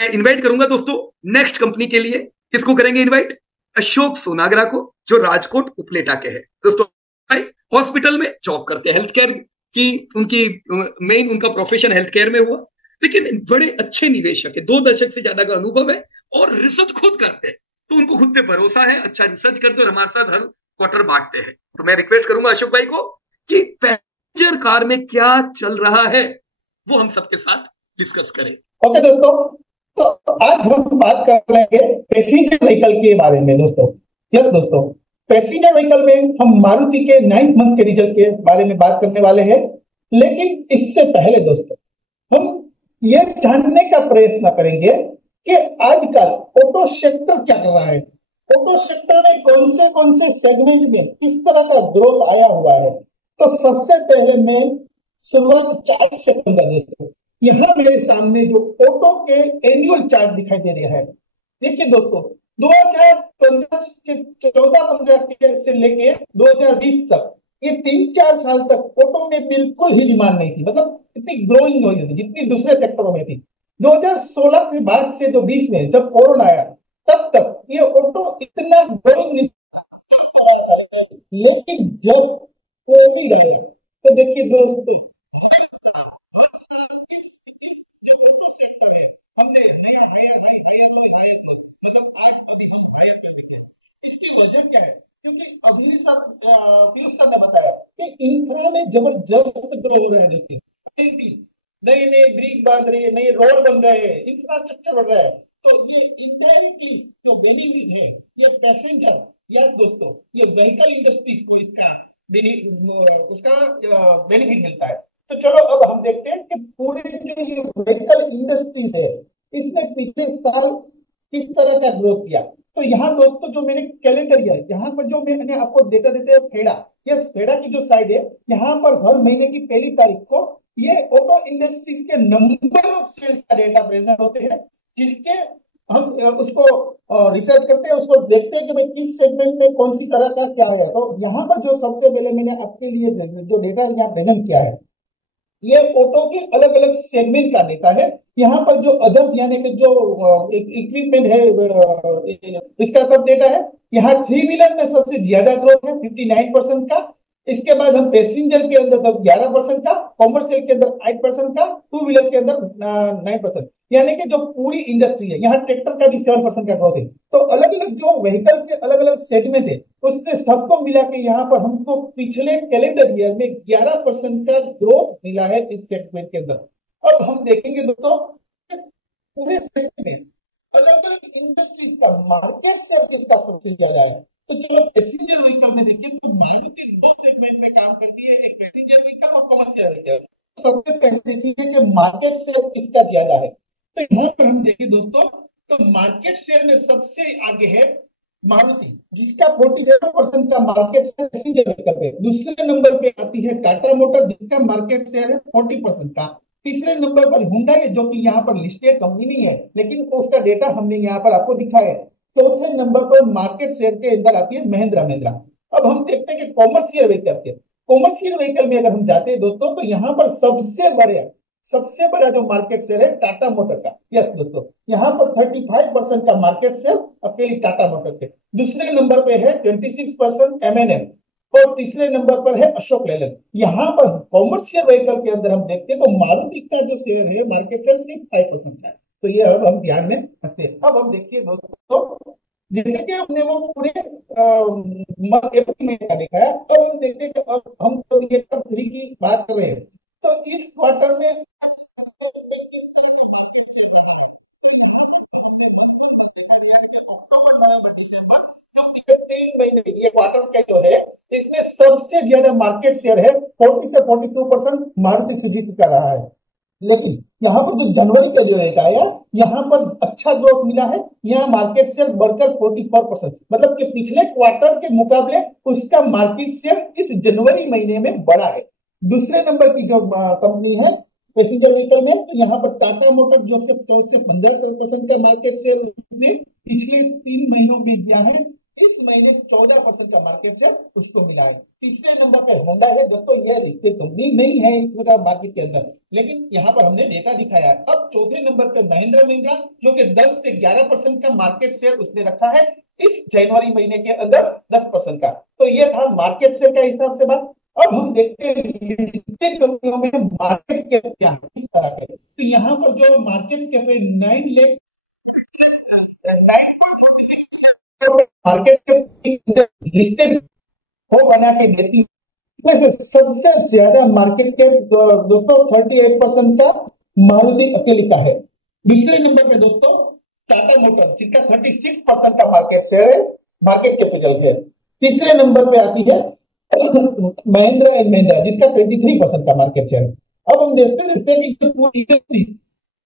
मैं इनवाइट करूंगा दोस्तों नेक्स्ट कंपनी के लिए। किसको करेंगे इनवाइट? अशोक सोनागरा को, जो राजकोट उपलेटा के हैं दोस्तों। भाई हॉस्पिटल में जॉब करते हैं, हेल्थ केयर की उनकी मेन उनका प्रोफेशन हेल्थ केयर में हुआ, लेकिन बड़े अच्छे निवेशक है, 2 दशक से ज्यादा का अनुभव है और रिसर्च खुद करते हैं, तो उनको खुद पे भरोसा है, अच्छा रिसर्च करते हैं और हमारे साथ हर क्वार्टर बांटते हैं। तो मैं रिक्वेस्ट करूंगा अशोक भाई को कि पैसेंजर कार में क्या चल रहा है वो हम सबके साथ डिस्कस करें। ओके दोस्तों, तो आज हम बात कर लेंगे पैसेंजर व्हीकल के बारे में दोस्तों। यस दोस्तों, पैसेंजर व्हीकल में हम मारुति के 9th मंथ के रिजल्ट के बारे में बात करने वाले हैं। लेकिन इससे पहले दोस्तों हम ये जानने का प्रयत्न करेंगे कि आजकल ऑटो सेक्टर क्या कर रहा है, ऑटो सेक्टर में कौन से सेगमेंट में किस तरह का ग्रोथ आया हुआ है। तो सबसे पहले मैं शुरुआत 4 सेकंड का दोस्तों, यहाँ मेरे सामने जो ऑटो के एनुअल चार्ट दिखाई दे रहा है, देखिए दोस्तों 2015 के 14-15 के से लेके 2020 तक, ये 3-4 साल तक ऑटो में बिल्कुल ही डिमांड नहीं थी, मतलब इतनी ग्रोइंग नहीं हुई थी जितनी दूसरे सेक्टरों में थी। 2016 के बाद से जो 20 में जब कोरोना आया तब तक ये ऑटो इतना ग्रोइंग नहीं, लेकिन जब वो नहीं रहे तो देखिए दोस्तों हमने नया higher high higher low higher low, मतलब आज अभी हम हायर पे दिखे हैं। इसकी वजह क्या है? क्योंकि अभी सब पीयूष सर ने बताया कि इंफ्रा में जबरदस्त ग्रो हो रहा है। देखिए नए नए ब्रिज बन रहे हैं, नए रोड बन रहे हैं, इंफ्रास्ट्रक्चर बन रहा है। तो ये इंडियन की जो बेनिफिट है, ये पैसेंजर, यस दोस्तों, ये व्हीकल इंडस्ट्रीज की उसका बेनिफिट मिलता है। तो चलो अब हम देखते हैं कि पूरी जो ये व्हीकल इंडस्ट्रीज है, इसने पिछले साल किस तरह का ग्रोथ किया। तो यहाँ दोस्तों जो मैंने कैलेंडर किया है, यहाँ पर जो मैंने आपको डेटा देते हैं फेडा, ये फेडा की जो साइड है, यहाँ पर हर महीने की 1 तारीख को ये ऑटो इंडस्ट्रीज के नंबर ऑफ सेल्स का डेटा प्रेजेंट होते हैं, जिसके हम उसको रिसर्च करते हैं, उसको देखते हैं कि भाई किस सेगमेंट में कौन सी तरह का क्या है। तो यहाँ पर जो सबसे पहले मैंने आपके लिए जो डेटा यहाँ प्रेजेंट किया है, ये ऑटो के अलग अलग सेगमेंट का डेटा है। यहाँ पर जो अदर्स यानी कि जो इक्विपमेंट है, इसका सब डेटा है। यहाँ 3 व्हीलर में सबसे ज्यादा ग्रोथ है 59% का। इसके बाद हम पैसेंजर के अंदर तक 11% का, कॉमर्शियल के अंदर 8% का, 2 व्हीलर के अंदर 9%। यानी कि जो पूरी इंडस्ट्री है, यहाँ ट्रैक्टर का भी 7% का ग्रोथ है। तो अलग अलग जो व्हीकल के अलग अलग सेगमेंट है, उससे सबको मिला के यहाँ पर हमको पिछले कैलेंडर ईयर में 11% का ग्रोथ मिला है इस सेगमेंट के अंदर। अब हम देखेंगे दोस्तों पूरे सेगमेंट में अलग अलग इंडस्ट्रीज का मार्केट शेयर किसका सबसे ज्यादा है। तो चलो पैसेंजर व्हीकल में देखिए तो मारुति 2 सेगमेंट में काम करती है, एक पैसेंजर व्हीकल और कमर्शियल व्हीकल। सबसे पहले देखिए कि मार्केट शेयर किसका ज्यादा है। तो यहाँ पर हम देखिए दोस्तों, तो मार्केट शेयर में सबसे आगे है मारुति, जिसका 47% का मार्केट शेयर पैसेंजर व्हीकल पे। दूसरे नंबर पे आती है टाटा मोटर, जिसका मार्केट शेयर है 40% का। तीसरे नंबर पर हुंडई, जो कि यहाँ पर लिस्टेड कंपनी नहीं है, लेकिन उसका डेटा हमने यहाँ पर आपको दिखाया है। चौथे नंबर पर मार्केट शेयर के अंदर आती है महिंद्रा महिंद्रा। अब हम देखते हैं कि कॉमर्शियल व्हीकल के, कॉमर्शियल व्हीकल में अगर हम जाते हैं दोस्तों, तो यहाँ पर सबसे बड़ा जो मार्केट शेयर है टाटा मोटर का। यस दोस्तों, यहाँ पर 35% का मार्केट शेयर अकेली टाटा मोटर के। दूसरे नंबर पे है 26% एमएनएम, और तीसरे नंबर पर है अशोक लेलैंड। यहाँ पर कॉमर्शियल व्हीकल के अंदर हम देखते हैं तो मारुति का जो शेयर है मार्केट शेयर सिर्फ 5% का है। तो ये अब हम ध्यान में रखते हैं। अब हम देखिए दोस्तों, जैसे कि हमने वो पूरे अप्रैल महीने का देखा है, अब हम देखते हैं कि अब हम तो ये Q3 की बात कर रहे हैं। तो इस क्वार्टर में 3 महीने ये क्वार्टर का जो है, इसमें सबसे ज्यादा मार्केट शेयर है 40 से 42% मारुति सुजुकी का रहा है। लेकिन यहाँ पर जो जनवरी का जो रेट आया, यहाँ पर अच्छा ग्रोथ मिला है। यहाँ मार्केट शेयर बढ़कर 44%, मतलब कि पिछले क्वार्टर के मुकाबले उसका मार्केट शेयर इस जनवरी महीने में बढ़ा है। दूसरे नंबर की जो कंपनी है पैसेंजर व्हीकल में, तो यहाँ पर टाटा मोटर जो 14 से 15% का मार्केट शेयर पिछले 3 महीनों में दिया है। इस महीने 14% का मार्केट शेयर उसको मिला है। तीसरे नंबर पर होंडा है दोस्तों, ये लिस्टेड कंपनी नहीं है इस मार्केट के अंदर, लेकिन यहाँ पर हमने डेटा दिखाया है। अब चौथे नंबर पर महिंद्रा महिंद्रा, जो कि 10 से 11% का मार्केट शेयर उसने रखा है इस जनवरी महीने के अंदर, 10% का। तो ये था मार्केट शेयर का हिसाब से बात। अब हम देखते हैं लिस्टेड कंपनियों में मार्केट कैप क्या है, किस तरह के। तो यहाँ पर जो मार्केट कैप है 9 लाख मार्केट कैप लिस्टेड हो बना के देती है। इसमें से सबसे ज्यादा मार्केट कैप दोस्तों 38% का मारुति अकेली का है। दूसरे नंबर पे दोस्तों टाटा मोटर, जिसका 36% का मार्केट शेयर है, मार्केट कैपिटल है। तीसरे नंबर पे आती है महिंद्रा एंड महिंद्रा, जिसका 23% का मार्केट शेयर। अब हम देखते हैं कि पूरी इंडस्ट्री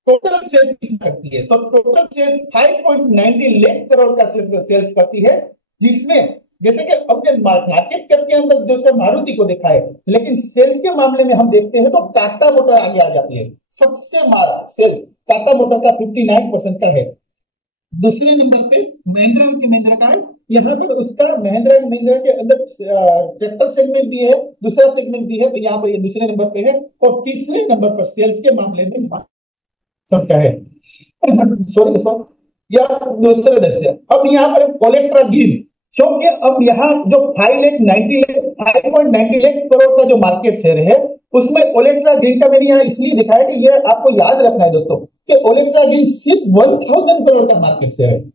टोटल सेल्स कितना करती है। तो टोटल सेल्स 5.90 लाख करोड़ का सेल्स करती है, जिसमें जैसे कि अपने मार्केट कैप के अंदर जैसे मारुति को देखा है, लेकिन सेल्स के मामले में हम देखते हैं तो टाटा मोटर आगे आ जाती है। सबसे बड़ा सेल्स टाटा मोटर का 59% का है। दूसरे नंबर पे महिंद्रा की महिंद्रा का है। यहाँ पर उसका महिंद्रा महिंद्रा के अंदर ट्रैक्टर सेगमेंट भी है, दूसरा सेगमेंट भी है, तो यहाँ पर ये दूसरे नंबर पे है। और तीसरे नंबर पर सेल्स के मामले में सबका है सॉरी दोस्तों, या दूसरे दस्ते। अब यहाँ पर कोलेक्ट्रा गिर, क्योंकि अब यहाँ जो 5.90 लाख करोड़ का जो मार्केट शेयर है, उसमें ओलेक्ट्रा ग्रीन का मैंने यहाँ इसलिए दिखाया कि ये आपको याद रखना है दोस्तों कि ओलेक्ट्रा ग्रीन सिर्फ 1000 करोड़ का मार्केट शेयर है।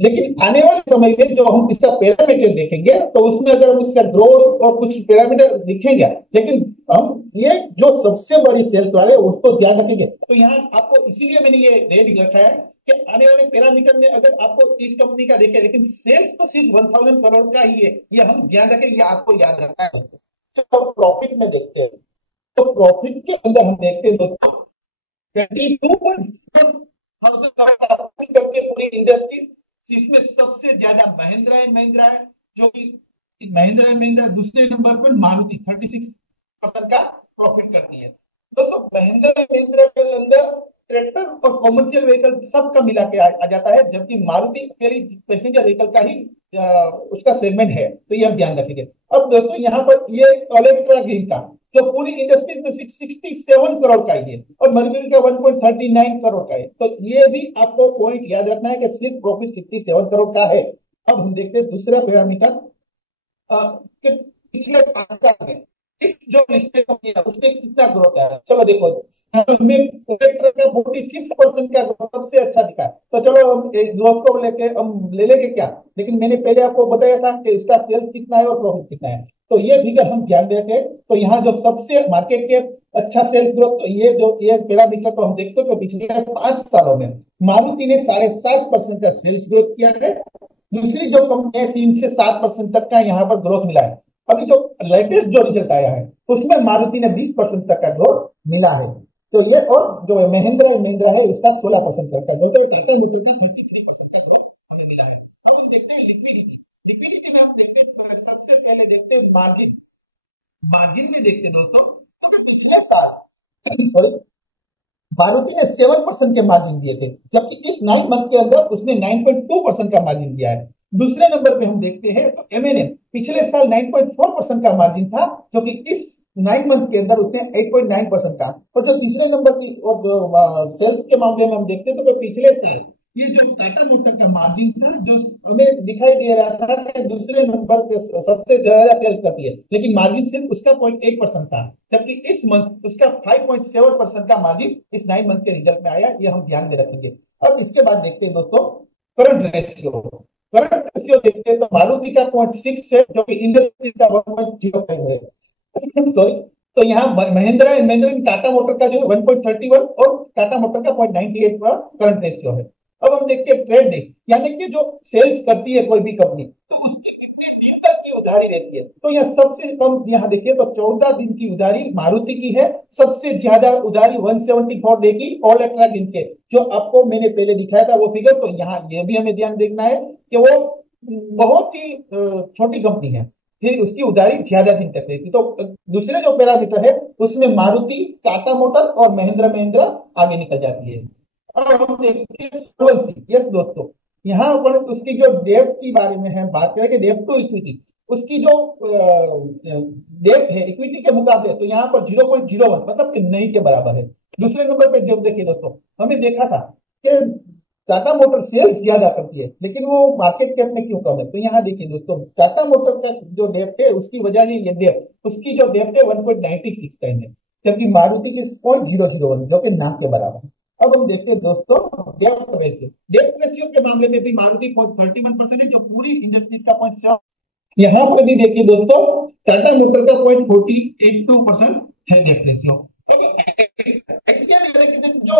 लेकिन आने वाले समय में जो हम इसका पैरामीटर देखेंगे तो उसमें अगर हम इसका ग्रोथ और कुछ पैरामीटर दिखेंगे, लेकिन हम ये जो सबसे बड़ी सेल्स वाले उसको ध्यान रखेंगे। तो यहाँ आपको इसीलिए मैंने ये रेट रखा है कि आने वाले पैरामीटर में अगर आपको इस कंपनी का देखें, लेकिन सेल्स तो सिर्फ 1000 करोड़ का ही है, ये हम ध्यान रखें, ये आपको याद रखना है। तो प्रॉफिट में देखते हैं, तो प्रॉफिट के अंदर हम देखते हैं दोस्तों 22,000 करके पूरी इंडस्ट्रीज, जिसमें सबसे ज्यादा महिंद्रा एंड महिंद्रा है, जो कि महिंद्रा एंड महिंद्रा दूसरे नंबर पर मारुति 36% का प्रॉफिट करती है। दोस्तों महिंद्रा एंड महिंद्रा के अंदर ट्रैक्टर और कॉमर्शियल व्हीकल सबका मिला के आ जाता है, जबकि मारुति अकेली पैसेंजर व्हीकल का ही उसका सेगमेंट है, तो ये हम ध्यान रखेंगे। अब दोस्तों यहाँ पर ये ओलेक्ट्रा ग्रीन का जो पूरी इंडस्ट्री में 667 करोड़ का ही है और मर्क्यूरी का 1.39 करोड़ का है, तो ये भी आपको पॉइंट याद रखना है कि सिर्फ प्रॉफिट 67 करोड़ का है। अब हम देखते हैं दूसरा पैरामीटर पिछले 5 साल में इस जो लिस्टेड कंपनी है उसमें कितना ग्रोथ है। चलो देखो का 46% का ग्रोथ सबसे अच्छा दिखा। तो चलो हम ग्रोथ को लेके हम ले लेंगे क्या, लेकिन मैंने पहले आपको बताया था कि इसका सेल्स कितना है और प्रॉफिट कितना है, तो ये फिगर हम ध्यान देते हैं। तो यहाँ जो सबसे मार्केट के अच्छा सेल्स ग्रोथ, तो ये पैरामीटर को हम देखते हैं तो पिछले 5 सालों में मारुति ने 7.5% का सेल्स ग्रोथ किया है। दूसरी जो कंपनी है 3 से 7% तक का यहाँ पर ग्रोथ मिला है। अभी जो लेटेस्ट जो रिजल्ट आया है उसमें मारुति ने 20% तक का ग्रोथ मिला है। तो ये और जो महिंद्रा है उसका 16% का ग्रोथ है, टाटा मोटर का 33% का ग्रोथ हमें मिला है। अब हम देखते हैं लिक्विडिटी में हम देखते हैं, सबसे पहले देखते हैं मार्जिन में देखते हैं दोस्तों। पिछले साल मारुति ने 7% के मार्जिन दिए थे, जबकि इस 9 मंथ के अंदर उसने 9.2% का मार्जिन दिया है। दूसरे नंबर पे हम देखते हैं तो एमएनएम पिछले साल 9.4% का मार्जिन था, जो कि इस 9 मंथ के अंदर उसने 8.9% का। और जो तीसरे नंबर की और जो सेल्स के मामले में हम देखते हैं तो पिछले साल ये जो टाटा मोटर का मार्जिन था, जो हमें दिखाई दे रहा था कि दूसरे नंबर पे सबसे ज्यादा सेल्स करती है, लेकिन मार्जिन सिर्फ उसका 0.8% था, जबकि इस मंथ उसका 5.7% का मार्जिन इस 9 मंथ के रिजल्ट में आया। ये हम ध्यान में रखेंगे। अब इसके बाद देखते हैं दोस्तों करंट रेशियो देखते हैं तो मारुति का 0.6 है, जो कि इंडस्ट्री का 1.05 है। सॉरी, तो यहाँ महिंद्रा टाटा मोटर का जो 1.31 और टाटा मोटर का 0.98 का करंट रेशियो है। अब हम देखते हैं ट्रेड डेज, यानी कि जो सेल्स करती है कोई भी कंपनी तो उसके कितने दिन तक की उधारी रहती है। तो यहाँ सबसे कम यहाँ देखिए तो 14 दिन की उधारी मारुति की है, सबसे ज्यादा उधारी 174 डे की ओलेक्ट्रा गिन के, जो आपको मैंने पहले दिखाया था वो फिगर। तो यहाँ ये भी हमें ध्यान देखना है कि वो बहुत ही छोटी कंपनी है, फिर उसकी उधारी ज्यादा दिन तक रहती। तो दूसरे जो पैरामीटर है उसमें मारुति, टाटा मोटर और महिंद्रा आगे निकल जाती है। और हम देखते हैं सॉल्वेंसी। यस दोस्तों, यहाँ पर उसकी जो डेब्ट की बारे में हम बात करें कि डेब्ट टू इक्विटी, उसकी जो डेब्ट है इक्विटी के मुकाबले, तो यहाँ पर 0.01 मतलब कि नहीं के बराबर है। दूसरे नंबर पे जब देखिए दोस्तों, हमने देखा था कि टाटा मोटर सेल्स ज्यादा करती है लेकिन वो मार्केट कैप में क्यों कम है। तो यहाँ देखिए दोस्तों, टाटा मोटर का जो डेप्ट है उसकी वजह नहीं, ये डेप्ट उसकी जो डेप्ट है 1.96 टाइम है, जबकि मारुति की 0.001 जो कि ना के बराबर है। अब हम देखते हैं दोस्तों डेप्ट रेशियो। डेप्ट रेशियो के मामले में भी मारुति 0.31% है, जो पूरी इंडस्ट्रीज का 0.7। यहाँ पर भी देखिए दोस्तों, टाटा मोटर का 0.42% है डेप्ट रेशियो। जो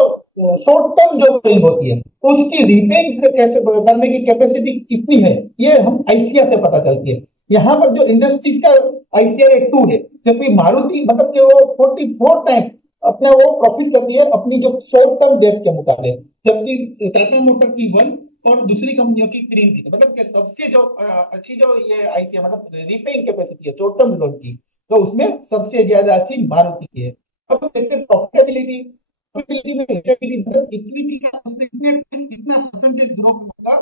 शॉर्ट टर्म जो पेइंग होती है उसकी रीपेइंग कैसे करने की कैपेसिटी कितनी है, ये हम आईसीआर से पता चलती है। यहाँ पर जो इंडस्ट्रीज का आईसीआर 2 है, जबकि मारुति मतलब कि वो 44 टाइम अपना वो प्रॉफिट करती है अपनी जो शॉर्ट टर्म डेट के मुकाबले, जबकि टाटा मोटर की 1 और दूसरी कंपनियों की 3 थी। मतलब कि सबसे जो अच्छी जो ये आईसीआर मतलब रीपेइंग कैपेसिटी है शॉर्ट टर्म लोन की, तो उसमें सबसे ज्यादा अच्छी मारुति की है। अब देखते हैं प्रॉफिटेबिलिटी। प्रॉफिटेबिलिटी में मतलब इक्विटी का उसने कितना परसेंटेज ग्रोथ होगा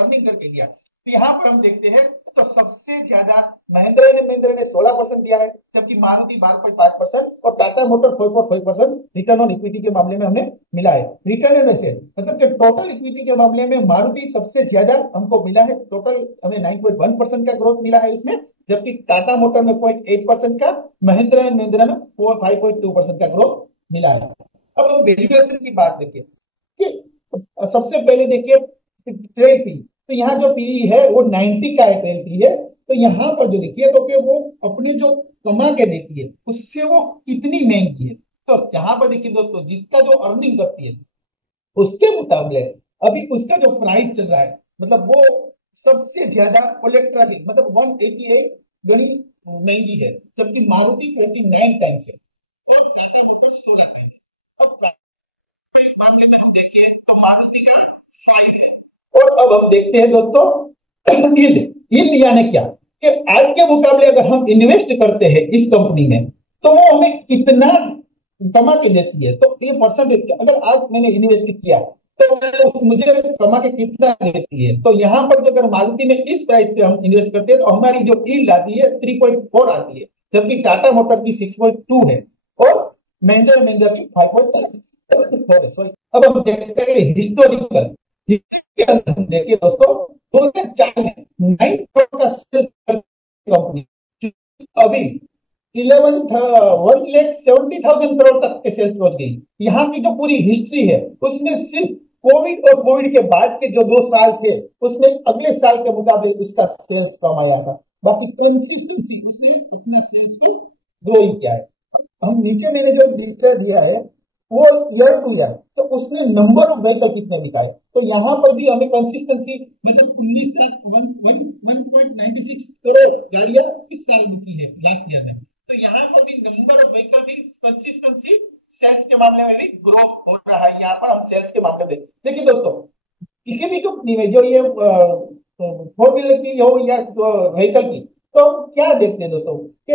अर्निंग करके दिया। तो यहाँ पर हम देखते हैं तो सबसे ज्यादा महिंद्रा एंड महिंद्रा ने 16% दिया है, जबकि मारुति 12.5% और Tata motor 4.5% return on equity के मामले में हमने मिला है। रिटर्न ऑन एसेट मतलब कि टोटल इक्विटी के मामले में मारुति सबसे ज्यादा हमको मिला है, टोटल हमें 9.1% का ग्रोथ मिला है उसमें, जबकि टाटा मोटर में 0.8% का, महिंद्रा एंड महिंद्रा में 5.2% का ग्रोथ मिला है। अब हम वैल्यूएशन की बात देखिए कि सबसे पहले देखिए ट्रेल पी, तो यहाँ जो पी है वो 90 का ट्रेल पी है। तो यहाँ पर जो देखिए तो कि वो अपने जो कमा के देती है उससे वो कितनी महंगी है। तो यहाँ पर देखिए दोस्तों, जिसका जो अर्निंग करती है उसके मुकाबले अभी उसका जो प्राइस चल रहा है मतलब वो सबसे ज्यादा इलेक्ट्रा की मतलब 188 गणी महंगी है, जबकि मारुति 29 टाइम्स है और टाटा मोटर्स 16 टाइम है। अब मामले में हम देखिए तो मारुति का 5 है। और अब हम देखते हैं दोस्तों यील्ड यानी क्या, कि आज के मुकाबले अगर हम इन्वेस्ट करते हैं इस कंपनी में तो वो हमें कितना कमा के देती है। तो ये परसेंटेज, अगर आज मैंने इन्वेस्ट किया तो मुझे कमा के कितना देती है। तो यहाँ पर अगर मारुति में इस प्राइस पे हम इन्वेस्ट करते हैं तो हमारी जो यील्ड आती है 3.4 आती है, जबकि टाटा मोटर की 6.2 है और महिंद्रा महिंद्रा की 5.4 है। सॉरी, अब हम देखते हैं हिस्टोरिकल। देखिए दोस्तों 2004 में 9 करोड़ का सेल्स कंपनी अभी 1,70,000 करोड़ तक के सेल्स पहुंच गई। यहाँ की जो पूरी हिस्ट्री है उसमें सिर्फ कोविड और कोविड के बाद के जो 2 साल थे उसमें अगले साल के मुकाबले उसका सेल्स कम आया था, बाकी कंसिस्टेंसी उसने उतने सेल्स की ग्रो ही किया है। हम नीचे मैंने जो डेटा दिया है वो ईयर टू ईयर, तो उसने नंबर ऑफ व्हीकल कितने दिखाए। तो यहाँ पर भी हमें कंसिस्टेंसी मतलब 1,96 करोड़ गाड़ियां इस साल में की है लास्ट ईयर में। तो यहाँ पर भी नंबर ऑफ व्हीकल भी कंसिस्टेंसी सेल्स के मामले में भी ग्रो हो रहा है। यहाँ पर हम सेल्स के मामले में देखिए दोस्तों, किसी भी कंपनी में जो ये 4 व्हीलर की हो या व्हीकल की, तो क्या देखते हैं दोस्तों कि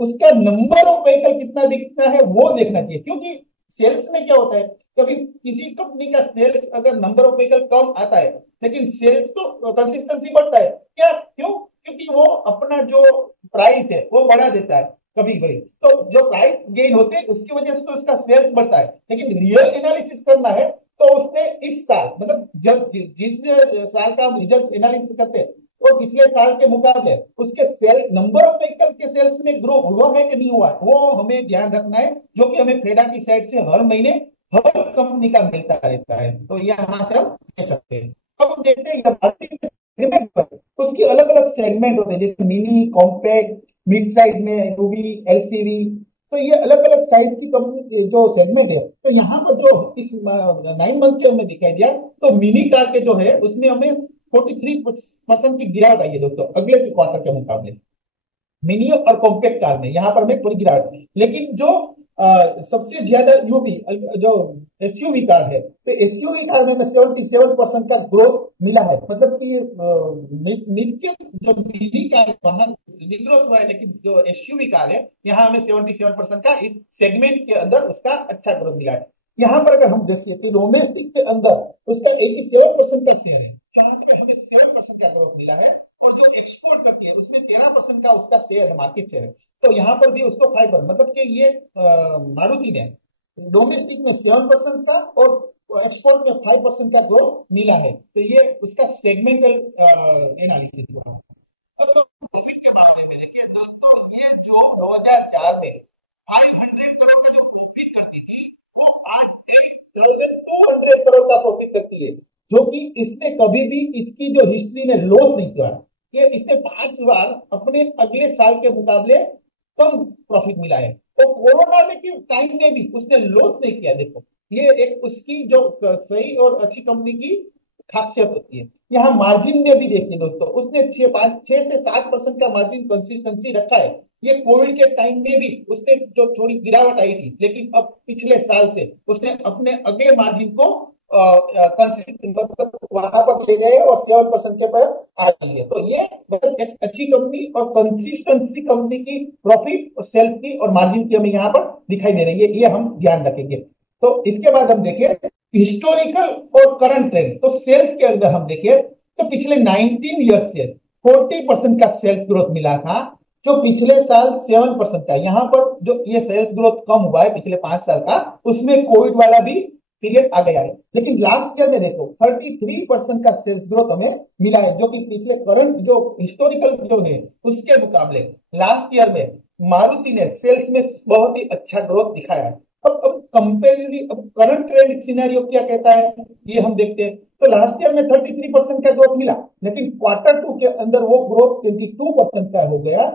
उसका नंबर ऑफ व्हीकल कितना बिकता है वो देखना चाहिए। क्योंकि सेल्स में क्या होता है, कभी किसी कंपनी का सेल्स अगर नंबर ऑफ व्हीकल कम आता है लेकिन सेल्स तो कंसिस्टेंसी बढ़ता है, क्या क्यों? क्योंकि वो अपना जो प्राइस है वो बढ़ा देता है कभी कभी, तो जो प्राइस गेन होते हैं उसकी वजह से तो उसका सेल्स बढ़ता है। लेकिन रियल एनालिसिस करना है तो उसने इस साल मतलब जब जिस साल का हम रिजल्ट एनालिसिस करते हैं और पिछले साल के मुकाबले उसके सेल नंबर ऑफ व्हीकल के सेल्स में ग्रो हुआ है कि नहीं हुआ है वो हमें ध्यान रखना है, जो कि हमें फ्रेडा की साइड से हर महीने हर कंपनी का मिलता रहता है। तो यहाँ से हम कह सकते हैं। अब हम देखते हैं उसकी अलग अलग सेगमेंट होते हैं, जैसे मिनी, कॉम्पैक्ट, मिड साइज में यूवी, एलसीवी। तो ये अलग अलग साइज की कंपनी जो सेगमेंट है, तो यहाँ पर जो इस 9 मंथ के हमें दिखाई दिया तो मिनी कार के जो है उसमें हमें 43% की गिरावट आई है दोस्तों अगले क्वार्टर के मुकाबले, मिनी और कॉम्पैक्ट कार में यहाँ पर हमें थोड़ी गिरावट। लेकिन जो सबसे ज्यादा यूवी जो एसयूवी कार है, तो एसयूवी कार में 77% का ग्रोथ मिला है। मतलब कि जो मिनी कार वहां ग्रोथ हुआ है, लेकिन जो एसयूवी कार है यहाँ हमें 77% का इस सेगमेंट के अंदर उसका अच्छा ग्रोथ मिला है। यहाँ पर अगर हम देखिए तो डोमेस्टिक के अंदर उसका 87% का शेयर है, जहां पे हमें 7% का ग्रोथ मिला है, और जो एक्सपोर्ट करती है उसमें 13% का उसका शेयर है, मार्केट शेयर है। तो यहाँ पर भी उसको 5%, मतलब कि ये मारुति ने डोमेस्टिक में 7% का और एक्सपोर्ट में 5% का ग्रोथ मिला है। तो ये उसका सेगमेंटल एनालिसिस हुआ। अब प्रॉफिट के बारे में देखिए दोस्तों, ये जो 2004 में 500 करोड़ का जो प्रॉफिट करती थी, वो आज 1200 करोड़ का प्रॉफिट करती है, जो कि इसने कभी भी इसकी जो हिस्ट्री में लॉस नहीं किया। ये इसने 5 बार अपने अगले साल के मुकाबले कम प्रॉफिट मिला है, तो कोरोना में के टाइम में भी उसने लॉस नहीं किया। देखो ये एक उसकी जो सही और अच्छी कंपनी की खासियत होती है। यहाँ मार्जिन में भी देखिए दोस्तों, उसने 6 से 7% का मार्जिन कंसिस्टेंसी रखा है। ये कोविड के टाइम में भी उसने जो थोड़ी गिरावट आई थी, लेकिन अब पिछले साल से उसने अपने अगले मार्जिन को मतलब वहां पर ले गए और 7% के पर आ गई है। तो ये एक अच्छी कंपनी और कंसिस्टेंसी कंपनी की प्रॉफिट और सेल्स की और मार्जिन की हमें यहाँ पर दिखाई दे रही है, ये हम ध्यान रखेंगे। तो इसके बाद हम देखिए हिस्टोरिकल और करंट ट्रेंड। तो सेल्स के अंदर हम देखिए तो पिछले 19 ईयर्स से 40% का सेल्स ग्रोथ मिला था, जो पिछले साल 7% का। यहाँ पर जो ये सेल्स ग्रोथ कम हुआ है पिछले 5 साल का, उसमें कोविड वाला भी पीरियड आ गया है। लेकिन लास्ट ईयर में देखो 33% का सेल्स ग्रोथ हमें मिला है, जो कि पिछले करंट जो हिस्टोरिकल जो है उसके मुकाबले लास्ट ईयर में मारुति ने सेल्स में बहुत ही अच्छा ग्रोथ दिखाया है। अब कंपेरेटिवली अब करंट ट्रेंड सिनेरियो क्या कहता है, ये हम देखते हैं। तो लास्ट ईयर में 33% का ग्रोथ मिला, लेकिन Q2 के अंदर वो ग्रोथ 22% का हो गया।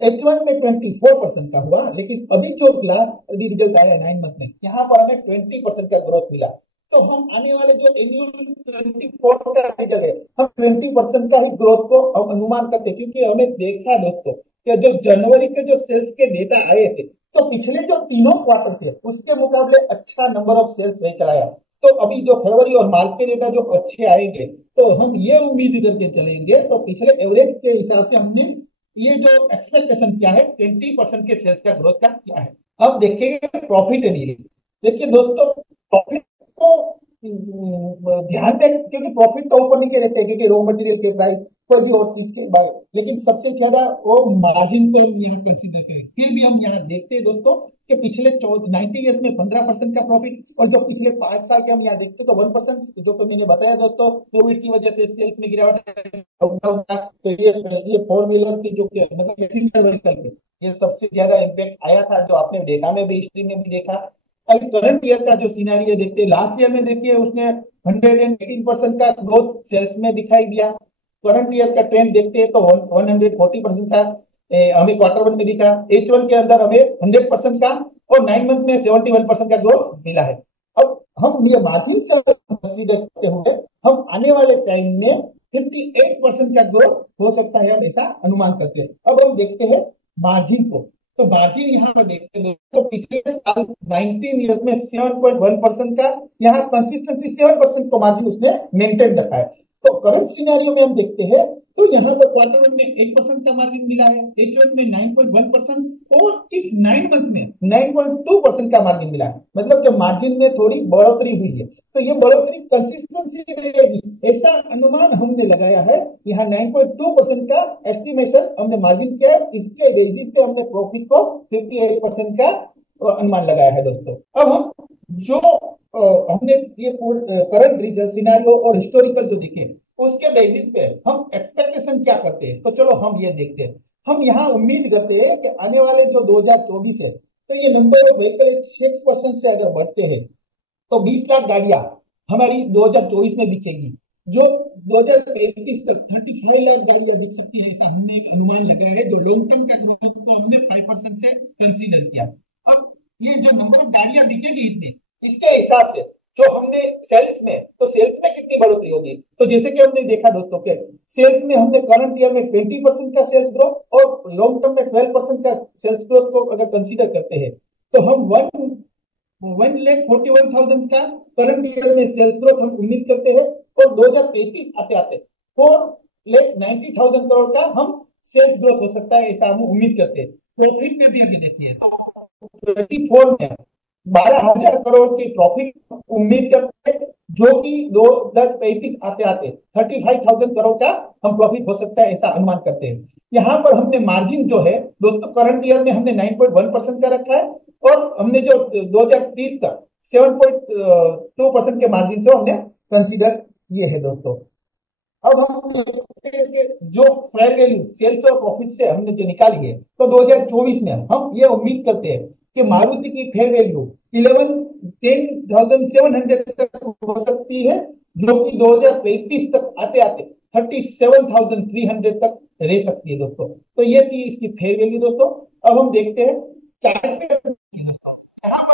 H1 में 24% का हुआ, लेकिन अभी जो लास्ट अभी रिजल्ट आया है 9 मंथ में, यहाँ पर हमें 20% का ग्रोथ मिला। तो हम आने वाले जो एनुअल 24 का रिजल्ट है, हम 20% का ही ग्रोथ को अनुमान करते हैं, क्योंकि हमने देखा दोस्तों कि जो जनवरी के जो सेल्स के डेटा आए थे, तो पिछले जो तीनों क्वार्टर थे उसके मुकाबले अच्छा नंबर ऑफ सेल्स व्हीकल आया। तो अभी जो फरवरी और मार्च के डेटा जो अच्छे आएंगे, तो हम ये उम्मीद करके चलेंगे, तो पिछले एवरेज के हिसाब से हमने ये जो एक्सपेक्टेशन क्या है 20% के सेल्स का ग्रोथ का क्या है। अब देखेंगे प्रॉफिट एनालिसिस। देखिए दोस्तों, प्रॉफिट को ध्यान दें, क्योंकि प्रॉफिट तो ऊपर नीचे रहते हैं, क्योंकि रॉ मटेरियल के प्राइस, कोई भी और चीज के प्राइस, लेकिन सबसे ज्यादा वो मार्जिन को यहाँ कंसीडर करें। फिर भी हम यहाँ देखते हैं दोस्तों कि पिछले 90 ईयर्स में 15% का प्रॉफिट, और जो पिछले 5 साल के हम यहाँ देखते तो 1%, जो तो मैंने बताया दोस्तों कोविड की वजह से सेल्स में गिरावट। तो ये 4 व्हीलर की जो मतलब पैसेंजर व्हीकल पे ये सबसे ज्यादा इम्पैक्ट आया था, जो आपने डेटा में भी हिस्ट्री में भी देखा। अभी करंट ईयर का जो सिनारियो देखते हैं, लास्ट ईयर में देखिए उसने 118% का ग्रोथ सेल्स में दिखाई दिया। करंट ईयर का ट्रेंड देखते हैं तो 140% का हमें Q1 में दिखा। H1 के अंदर हमें 100% का और 9 मंथ में 71% का ग्रोथ मिला है। अब हम ये मार्जिन से कंसीडर करते हुए हम आने वाले टाइम में 58% का ग्रोथ हो सकता है, हम ऐसा अनुमान करते हैं। अब हम देखते हैं मार्जिन को। तो मार्जिन यहाँ पर देखते हैं तो पिछले साल 19 ईयर्स में 7.1% का, यहाँ कंसिस्टेंसी 7% को मार्जिन उसने मेंटेन रखा है। तो करंट सिनेरियो में हम देखते हैं तो यहाँ पर Q1 में 8% का मार्जिन मिला है, H1 में 9.1% और इस 9 मंथ में 9.2% का मार्जिन मिला है। मतलब कि मार्जिन में थोड़ी बढ़ोतरी हुई है, तो ये बढ़ोतरी कंसिस्टेंसी रहेगी ऐसा अनुमान हमने लगाया है। यहाँ 9.2% का एस्टिमेशन हमने मार्जिन किया है, इसके बेसिस पे हमने प्रॉफिट को 58% का अनुमान लगाया है दोस्तों। अब हम जो हमने ये करंट रिजल्ट सिनेरियो और हिस्टोरिकल जो देखे, उसके बेसिस पे हम एक्सपेक्टेशन क्या करते हैं, तो चलो हम ये देखते हैं। हम यहाँ उम्मीद करते हैं कि आने वाले जो 2024 है, तो ये नंबर ऑफ व्हीकल 6% से अगर बढ़ते हैं तो 20 लाख गाड़ियां हमारी 2024 में बिकेगी, जो 2035 तक 35 लाख गाड़ियां बिक सकती है, ऐसा हमने एक अनुमान लगाया है। जो लॉन्ग टर्म का ग्रोथ को हमने 5% से कंसीडर किया। अब ये जो नंबर ऑफ गाड़ियां बिकेगी इतनी, इसके हिसाब से जो हमने सेल्स में, तो सेल्स में कितनी बढ़ोतरी होगी, तो जैसे कि हमने देखा दोस्तों के सेल्स में हमने करंट ईयर में 20% का सेल्स ग्रोथ और लॉन्ग टर्म में 12% का सेल्स ग्रोथ को अगर कंसीडर करते हैं, तो हम 1,41,000 का करंट ईयर में सेल्स ग्रोथ हम उम्मीद करते हैं, और 2033 आते आते 4,90,000 करोड़ का हम सेल्स ग्रोथ हो सकता है, ऐसा हम उम्मीद करते हैं। प्रॉफिट में भी अभी देखिए तो 24 में 12,000 करोड़ की प्रॉफिट उम्मीद करते हैं, जो कि 2035 आते आते 35,000 करोड़ का हम प्रॉफिट हो सकता है, ऐसा अनुमान करते हैं। यहाँ पर हमने मार्जिन जो है दोस्तों करंट ईयर में हमने 9.1% का रखा है, और हमने जो 2030 तक 7.2% के मार्जिन से हमने कंसीडर किए हैं दोस्तों। अब हम देखते हैं कि जो फेयर वैल्यू सेल्स और प्रॉफिट से हमने जो निकाली है, तो 2024 में हम ये उम्मीद करते हैं कि मारुति की फेयर वैल्यू 10,700 तक हो सकती है, जो कि 2035 तक आते आते 37,300 तक रह सकती है दोस्तों। तो ये थी इसकी फेयर वैल्यू दोस्तों। अब हम देखते हैं चार्ट पे दोस्तों, यहाँ पर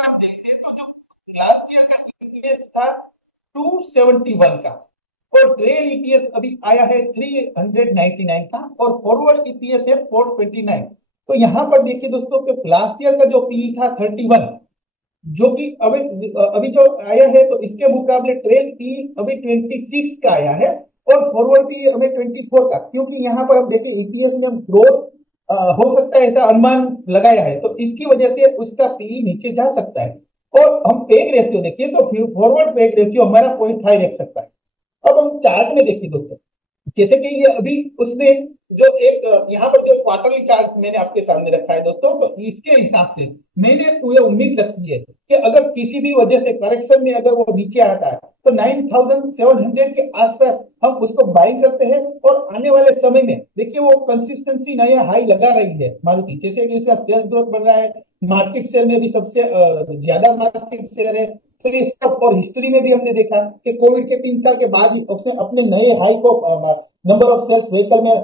आप देखते हैं तो जो लास्ट ईयर का EPS था 271 का, और ट्रेल ईपीएस अभी आया है 399 का, और फॉरवर्ड ईपीएस है 429। तो यहां पर देखिए दोस्तों कि लास्ट ईयर का जो पीई था 31, जो कि अभी अभी जो आया है, तो इसके मुकाबले ट्रेल पी अभी 26 का आया है, और फॉरवर्ड पी हमें 24 का, क्योंकि यहाँ पर हम देखें ईपीएस में हम ग्रोथ हो सकता है ऐसा अनुमान लगाया है, तो इसकी वजह से उसका पीई नीचे जा सकता है। और हम पेग रेशियो देखिए तो फॉरवर्ड पेग रेशियो हमारा 0.5 रख सकता है। अब हम चार्ट में देखिए दोस्तों, जैसे कि ये अभी उसने जो एक यहाँ पर जो क्वार्टरली चार्ट मैंने आपके सामने रखा है दोस्तों, तो इसके हिसाब से मैंने ये उम्मीद रखी है कि अगर किसी भी वजह से करेक्शन में अगर वो नीचे आता है, तो 9,700 के आसपास हम उसको बाइंग करते हैं, और आने वाले समय में देखिए वो कंसिस्टेंसी नया हाई लगा रही है मारुति, जैसे कि इसका सेल्स ग्रोथ बढ़ रहा है, मार्केट शेयर में भी सबसे ज्यादा मार्केट शेयर है। तो ये सब, और हिस्ट्री में भी हमने देखा कि कोविड के 3 साल के बाद भी उसने अपने नए हाई को नंबर ऑफ सेल्स व्हीकल में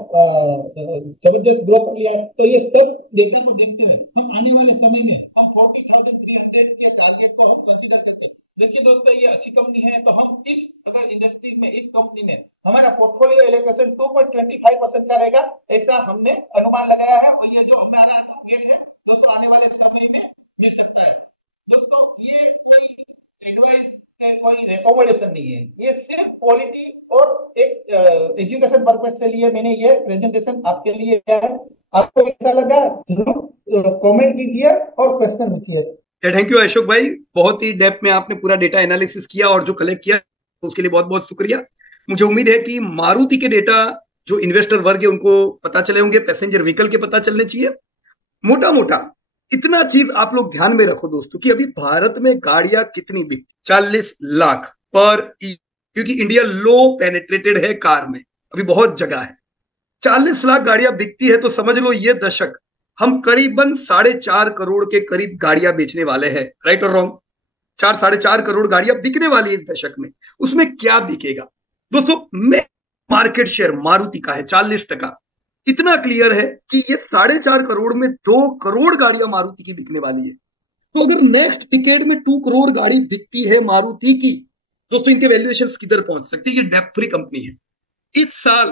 जबरदस्त ग्रोथ किया है। तो ये सब डेटा को देखते हुए हम आने वाले समय में हम 40,300 के टारगेट को हम कंसीडर करते हैं। देखिए दोस्तों, ये अच्छी कंपनी है, तो हम इस अगर इंडस्ट्रीज में इस कंपनी में हमारा पोर्टफोलियो एलोकेशन 2.25% का रहेगा, ऐसा हमने अनुमान लगाया है, और ये जो हमारा टारगेट है दोस्तों आने वाले समय में मिल सकता है। दोस्तों ये कोई एडवाइस है, कोई रिकमेंडेशन नहीं है, ये सिर्फ क्वालिटी और एक एजुकेशन पर्पज से लिए मैंने ये प्रेजेंटेशन आपके लिए किया है। आपको कैसा लगा जरूर कमेंट कीजिए और क्वेश्चन पूछिए। थैंक यू अशोक भाई, बहुत ही डेप्थ में आपने पूरा डेटा एनालिसिस किया और जो कलेक्ट किया उसके लिए बहुत बहुत शुक्रिया। मुझे उम्मीद है कि मारुति के डेटा जो इन्वेस्टर वर्ग है उनको पता चले होंगे, पैसेंजर व्हीकल के पता चलने चाहिए। मोटा मोटा इतना चीज आप लोग ध्यान में रखो दोस्तों कि अभी भारत में गाड़ियां कितनी बिकती, 40 लाख पर क्योंकि इंडिया लो पेनेट्रेटेड है कार में, अभी बहुत जगह है। 40 लाख गाड़ियां बिकती है, तो समझ लो ये दशक हम करीबन 4.5 करोड़ के करीब गाड़ियां बेचने वाले हैं। राइट और रॉन्ग? 4-4.5 करोड़ गाड़ियां बिकने वाली है इस दशक में। उसमें क्या बिकेगा दोस्तों? मैं मार्केट शेयर मारुति का है 40%। इतना क्लियर है कि ये 4.5 करोड़ में 2 करोड़ गाड़ियां मारुति की बिकने वाली है। तो अगर नेक्स्ट डिकेड में 2 करोड़ गाड़ी बिकती है मारुति की, दोस्तों इनके वैल्यूएशन किधर पहुंच सकती है? ये डेप्थ फ्री कंपनी है। इस साल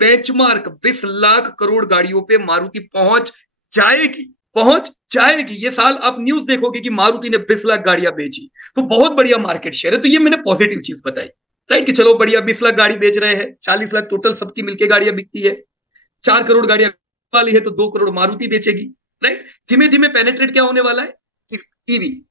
बेंचमार्क 20 लाख करोड़ गाड़ियों पे मारुति पहुंच जाएगी। ये साल आप न्यूज देखोगे कि मारुति ने 20 लाख गाड़ियां बेची, तो बहुत बढ़िया मार्केट शेयर है। तो ये मैंने पॉजिटिव चीज बताई, राइट, कि चलो बढ़िया 20 लाख गाड़ी बेच रहे हैं, 40 लाख टोटल सबकी मिलकर गाड़ियां बिकती है, 4 करोड़ गाड़ियां वाली है, तो 2 करोड़ मारुति बेचेगी, राइट। धीमे धीमे पेनेट्रेट क्या होने वाला है? ईवी।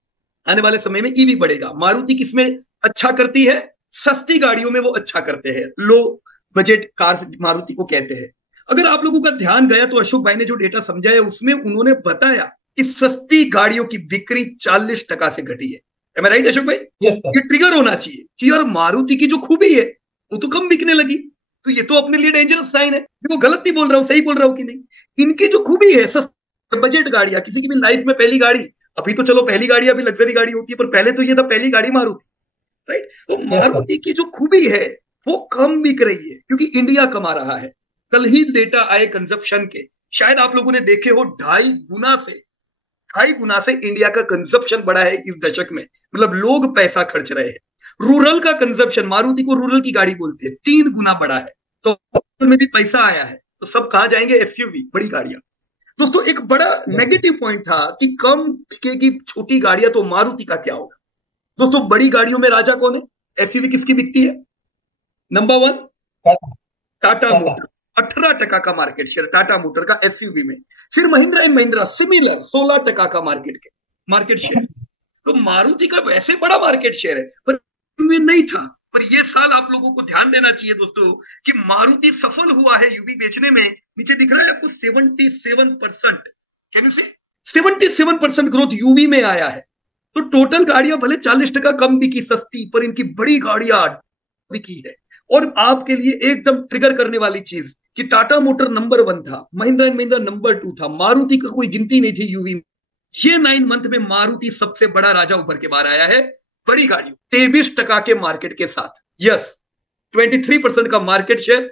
आने वाले समय में ईवी बढ़ेगा। मारुति किसमें अच्छा करती है? सस्ती गाड़ियों में वो अच्छा करते हैं, लो बजट कार मारुति को कहते हैं। अगर आप लोगों का ध्यान गया तो अशोक भाई ने जो डेटा समझाया उसमें उन्होंने बताया कि सस्ती गाड़ियों की बिक्री 40% से घटी है। Am I right, अशोक भाई? yes, ये ट्रिगर होना चाहिए कि यार मारुति की जो खूबी है वो तो कम बिकने लगी, तो ये तो अपने लिए डेंजरस साइन है। वो गलत नहीं बोल रहा हूं, सही बोल रहा हूं कि नहीं? इनकी जो खूबी है सस्ती बजट गाड़ियां, किसी की भी लाइफ में पहली गाड़ी, अभी तो चलो पहली गाड़ी अभी लग्जरी गाड़ी होती है, पर पहले तो ये था पहली गाड़ी मारुति, राइट। तो मारुति की जो खूबी है वो कम बिक रही है क्योंकि इंडिया कमा रहा है। कल ही डेटा आए कंजप्शन के, शायद आप लोगों ने देखे हो, 2.5 गुना से इंडिया का कंजप्शन बढ़ा है इस दशक में। मतलब लोग पैसा खर्च रहे हैं। रूरल का कंजप्शन, मारुति को रूरल की गाड़ी बोलते हैं, 3 गुना बढ़ा है। तो में भी पैसा आया है, तो सब कहां जाएंगे? एसयूवी, बड़ी गाड़ियां। दोस्तों एक बड़ा नेगेटिव पॉइंट था कि कम बिकेगी छोटी गाड़ियां, तो मारुति का क्या होगा? दोस्तों बड़ी गाड़ियों में राजा कौन है? एसयूवी किसकी बिकती है? नंबर 1 टाटा मोटर, 18% का मार्केट शेयर टाटा मोटर का एसयूवी में। फिर महिंद्रा एंड महिंद्रा सिमिलर 16% का मार्केट शेयर। तो मारुति का वैसे बड़ा मार्केट शेयर है पर में नहीं था। पर ये साल आप लोगों को ध्यान देना चाहिए दोस्तों कि मारुति सफल हुआ है यूवी बेचने में। नीचे दिख रहा है आपको 77%, can you see 77% growth UV में आया है। तो टोटल गाड़ियां भले 40% कम बिकी सस्ती, पर इनकी बड़ी गाड़ियां बिकी है। और आपके लिए एकदम ट्रिगर करने वाली चीज कि टाटा मोटर नंबर 1 था, महिंद्रा एंड महिंद्रा नंबर 2 था, मारुति का कोई गिनती नहीं थी यूवी में। ये 9 मंथ में मारुति सबसे बड़ा राजा उभर के बाहर आया है बड़ी गाड़ियों, 23% के मार्केट के साथ। यस, 23% का मार्केट शेयर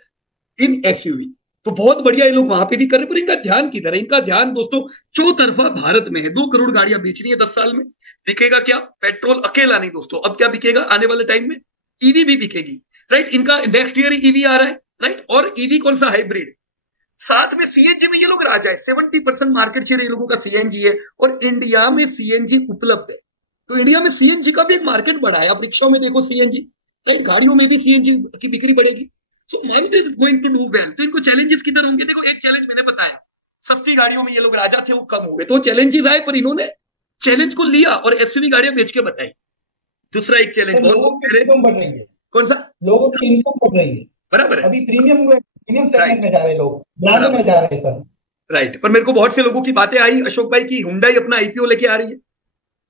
इन एसयूवी। तो बहुत बढ़िया ये लोग वहां पे भी कर रहे, पर इनका ध्यान किधर है? इनका ध्यान दोस्तों चौतरफा भारत में है। 2 करोड़ गाड़ियां बेचनी है 10 साल में। बिकेगा क्या? पेट्रोल अकेला नहीं दोस्तों, अब क्या बिकेगा आने वाले टाइम में? ईवी भी बिकेगी, राइट। इनका नेक्स्ट ईयर ईवी आ रहा है, राइट। और ईवी कौन सा? हाइब्रिड। साथ में सीएनजी में ये लोग राजा है, 70% मार्केट शेयर ये लोगों का सीएनजी है। और इंडिया में सीएनजी उपलब्ध है, तो इंडिया में सीएनजी का भी एक मार्केट बढ़ा है। आप रिक्शा में देखो सीएनजी, राइट, गाड़ियों में भी सीएनजी की बिक्री बढ़ेगी। So Maruti is going to do well. तो इनको चैलेंजेस किधर होंगे? देखो, एक चैलेंज मैंने बताया, सस्ती गाड़ियों में ये लोग राजा थे, वो कम हो गए, तो चैलेंजेस आए, पर इन्होंने चैलेंज को लिया और एसयूवी गाड़ियां बेच के बताई। दूसरा एक चैलेंज बहुत लोगों की इनकम बढ़ रही है। कौन सा? लोगों की इनकम बढ़ रही है, बराबर है। अभी प्रीमियम सेगमेंट में जा रहे लोग, ब्रांड में जा रहे सर, राइट। पर मेरे को बहुत से लोगों की बातें आई अशोक भाई की हुंडई अपना आईपीओ लेके आ रही है,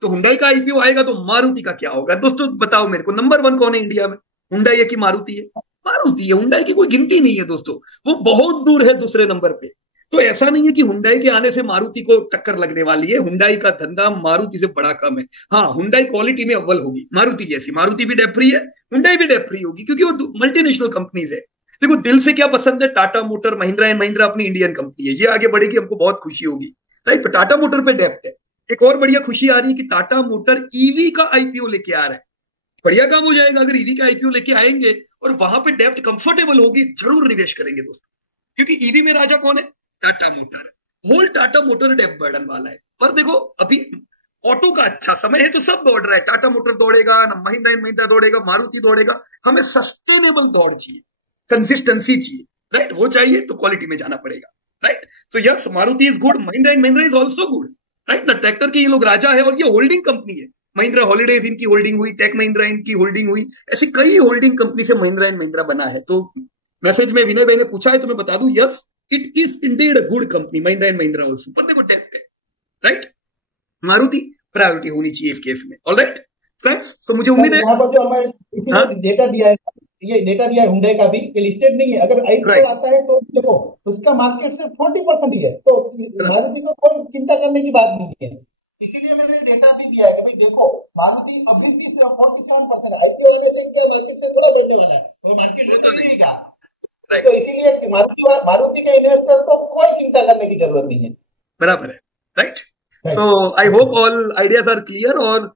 तो हुंडई का आईपीओ आएगा तो मारुति का क्या होगा? दोस्तों बताओ मेरे को, नंबर 1 कौन है इंडिया में? हुंडई है कि मारुति है? मारुति है। हुंडई की कोई गिनती नहीं है दोस्तों, वो बहुत दूर है दूसरे नंबर पे। तो ऐसा नहीं है कि हुंडई के आने से मारुति को टक्कर लगने वाली है। हुंडई का धंधा मारुति से बड़ा कम है। हाँ, हुंडई क्वालिटी में अव्वल होगी मारुति जैसी। मारुति भी डेप फ्री है, हुंडई भी डेप फ्री होगी, क्योंकि वो मल्टीनेशनल कंपनीज है। देखो, दिल से क्या पसंद है? टाटा मोटर, महिंद्रा एंड महिंद्रा अपनी इंडियन कंपनी है, ये आगे बढ़ेगी, हमको बहुत खुशी होगी, राइट। टाटा मोटर पे डेप्थ है। एक और बढ़िया खुशी आ रही है कि टाटा मोटर ईवी का आईपीओ लेके आ रहा है। बढ़िया काम हो जाएगा अगर ईवी का आईपीओ लेके आएंगे और वहां पे डेप्थ कंफर्टेबल होगी, जरूर निवेश करेंगे दोस्तों, क्योंकि ईवी में राजा कौन है? Tata Motor. Whole Tata Motor डेप्थ बर्डन वाला है। पर देखो, अभी ऑटो का अच्छा समय है तो सब दौड़ रहा है। टाटा मोटर दौड़ेगा ना, महिंद्रा एंड महिंद्रा दौड़ेगा, मारुति दौड़ेगा। हमें सस्टेनेबल दौड़ चाहिए, कंसिस्टेंसी चाहिए, राइट। वो चाहिए तो क्वालिटी में जाना पड़ेगा, right. So yes, Maruti is good, Mahindra and Mahindra is also good, right ना। ट्रैक्टर के ये लोग राजा है और ये होल्डिंग कंपनी है। महिंद्रा हॉलीडेज इनकी होल्डिंग हुई, टेक महिंद्रा इनकी होल्डिंग हुई, ऐसी कई होल्डिंग कंपनी से महिंद्रा एंड महिंद्रा बना है। तो मैसेज में विनय भाई ने पूछा है तो मैं बता दूं, yes it is indeed a good company, Mahindra and Mahindra also. पर देखो डेप्थ है, राइट। मारुति प्रायोरिटी होनी चाहिए इस केस में। ऑलराइट फ्रेंड्स, सो मुझे उम्मीद है यहाँ पर जो हमारे किसी ने डेटा दिया है, ये डेटा दिया है हुंडई का भी, ये लिस्टेड नहीं है। अगर आईपीओ आता है तो देखो उसका मार्केट सिर्फ 40% ही है, तो मारुति को कोई चिंता करने की बात नहीं है। इसीलिए मैंने डेटा भी दिया है कि भाई देखो, मारुति अभी भी 47% आईपीओ आने से क्या मार्केट से थोड़ा बढ़ने वाला है, तो मार्केट तो नहीं है। तो इसीलिए मारुति का इन्वेस्टर को कोई चिंता करने की जरूरत नहीं है। बराबर है, right. So I hope all ideas are clear. और